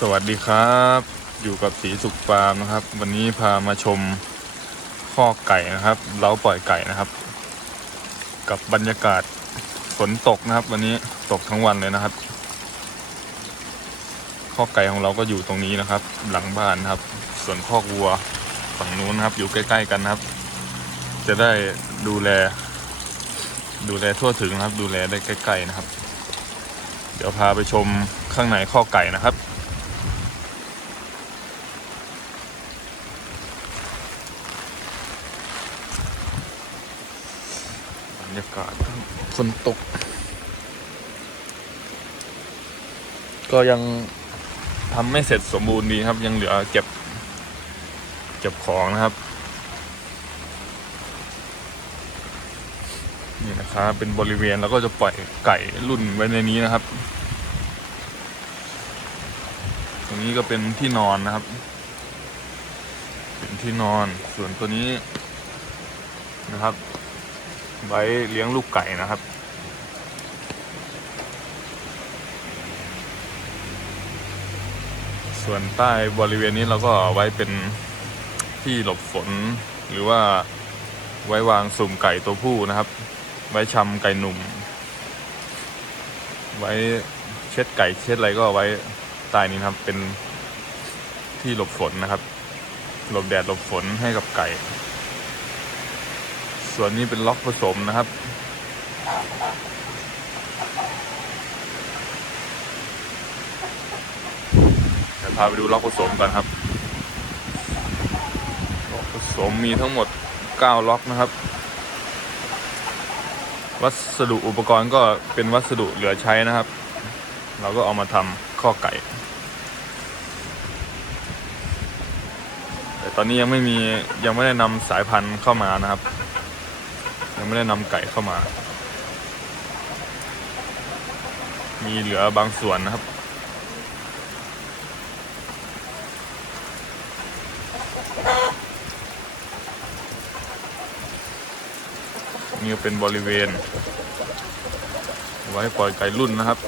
สวัสดีครับ อยู่กับสีสุขฟาร์มนะครับ วันนี้พามาชมข้อกไก่นะครับเล้าปล่อยไก่นะครับ กับบรรยากาศฝนตกนะครับ วันนี้ตกทั้งวันเลยนะครับ ข้อกไก่ของเราก็อยู่ตรงนี้นะครับ หลังบ้านนะครับ ส่วนข้อกวัวฝั่งนู้นนะครับอยู่ใกล้ ๆ กันนะครับ จะได้ดูแล ดูแลทั่วถึงนะครับ ดูแลได้ใกล้ ๆนะครับ เดี๋ยวพาไปชมข้างในข้อกไก่นะครับ รยากาศฝนตก ก็ยังทำไม่เสร็จสมบูรณ์ดีครับ ยังเหลือเก็บ เก็บของนะครับ นี่นะครับเป็นบริเวณแล้วก็จะปล่อยไก่รุ่นไว้ในนี้นะครับ ตรงนี้ก็เป็นที่นอนนะครับ เป็นที่นอนส่วนตัวนี้นะครับ ไว้เลี้ยงลูกไก่นะครับ ส่วนใต้บริเวณนี้เราก็ไว้เป็นที่หลบฝน หรือว่าไว้วางสุ่มไก่ตัวผู้นะครับ ไว้ชำไก่หนุ่ม ไว้เช็ดไก่เช็ดอะไรก็ไว้ใต้นี้นะครับเป็นที่หลบฝนนะครับ หลบแดดหลบฝนให้กับไก่ ส่วนนี้เป็นล็อกผสมนะครับ เดี๋ยวพาไปดูล็อกผสมกันครับ ล็อกผสมมีทั้งหมด 9 ล็อกนะครับ วัสดุอุปกรณ์ก็เป็นวัสดุเหลือใช้นะครับ เราก็เอามาทำข้อไก่ แต่ตอนนี้ยังไม่มียังไม่ได้นำสายพันธุ์เข้ามานะครับ ยังไม่ได้นำไก่เข้ามา มีเหลือบางส่วนนะครับ นี่เป็นบริเวณ ไว้ปล่อยไก่รุ่นนะครับ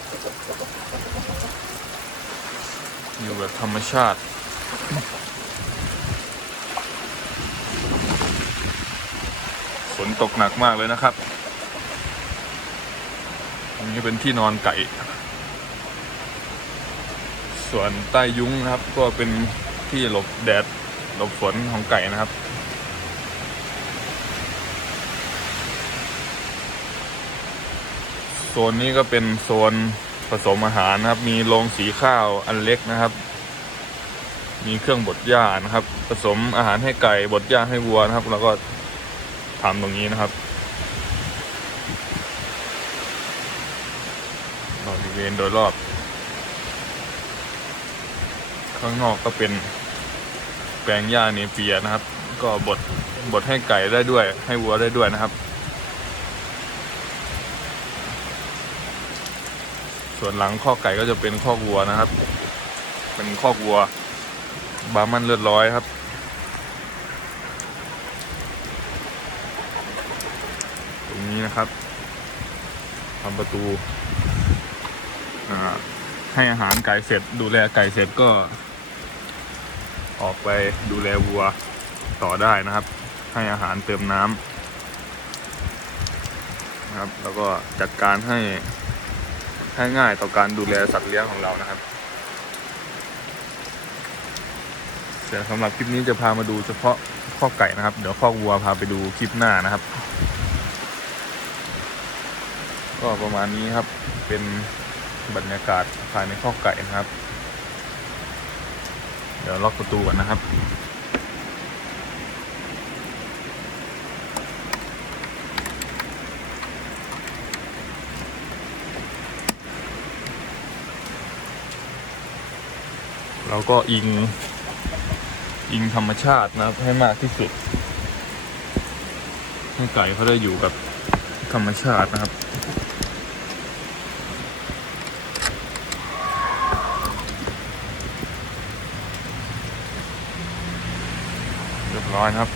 อยู่แบบธรรมชาติ ฝนตกหนักมากเลยนะครับอันนี้เป็นที่นอนไก่ ส่วนใต้ยุ้งนะครับ ก็เป็นที่หลบแดดหลบฝนของไก่นะครับ โซนนี้ก็เป็นโซนผสมอาหารนะครับ มีโรงสีข้าวอันเล็กนะครับ มีเครื่องบดหญ้านะครับ ผสมอาหารให้ไก่บดหญ้าให้วัวนะครับ แล้วก็ ทำตรงนี้นะครับบริเวณโดยรอบ ข้างนอกก็เป็นแปลงหญ้าเนเปียนะครับ ก็บดบดให้ไก่ได้ด้วย ให้วัวได้ด้วยนะครับ ส่วนหลังข้อไก่ก็จะเป็นข้อวัวนะครับ เป็นข้อวัวบามันเลือดร้อยครับ ตรง นะครับทำประตูให้อาหารไก่เสร็จ ดูแลไก่เสร็จก็ ออกไปดูแลวัวต่อได้นะครับ ให้อาหารเติมน้ำนะครับ แล้วก็จัดการให้ให้ง่ายต่อการดูแลสัตว์เลี้ยงของเรานะครับแต่สำหรับคลิปนี้จะพามาดูเฉพาะข้อไก่นะครับ เดี๋ยวข้อวัวพาไปดูคลิปหน้านะครับ ก็ประมาณนี้ครับ เป็นบรรยากาศภายในข้อไก่นะครับ เดี๋ยวล็อกประตูก่อนนะครับเราก็อิงอิงธรรมชาตินะครับให้มากที่สุด ให้ไก่เขาได้อยู่กับธรรมชาตินะครับ รียบร้อยครับ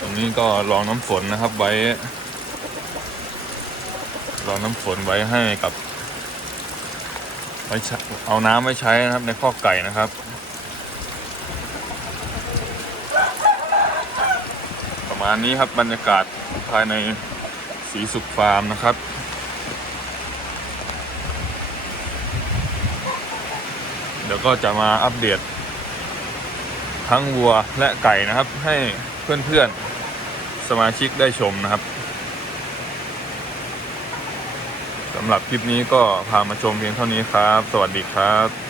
ตรงนี้ก็รองน้ำฝนนะครับไว้รองน้ำฝนไว้ให้กับ ไว้เอาน้ำไว้ใช้นะครับ ในข้อไก่นะครับประมาณนี้ครับบรรยากาศภายในสีสุขฟาร์มนะครับเดี๋ยวก็จะมาอัปเดต ทั้งวัวและไก่นะครับ ให้เพื่อนๆสมาชิกได้ชมนะครับ สำหรับคลิปนี้ก็พามาชมเพียงเท่านี้ครับ สวัสดีครับ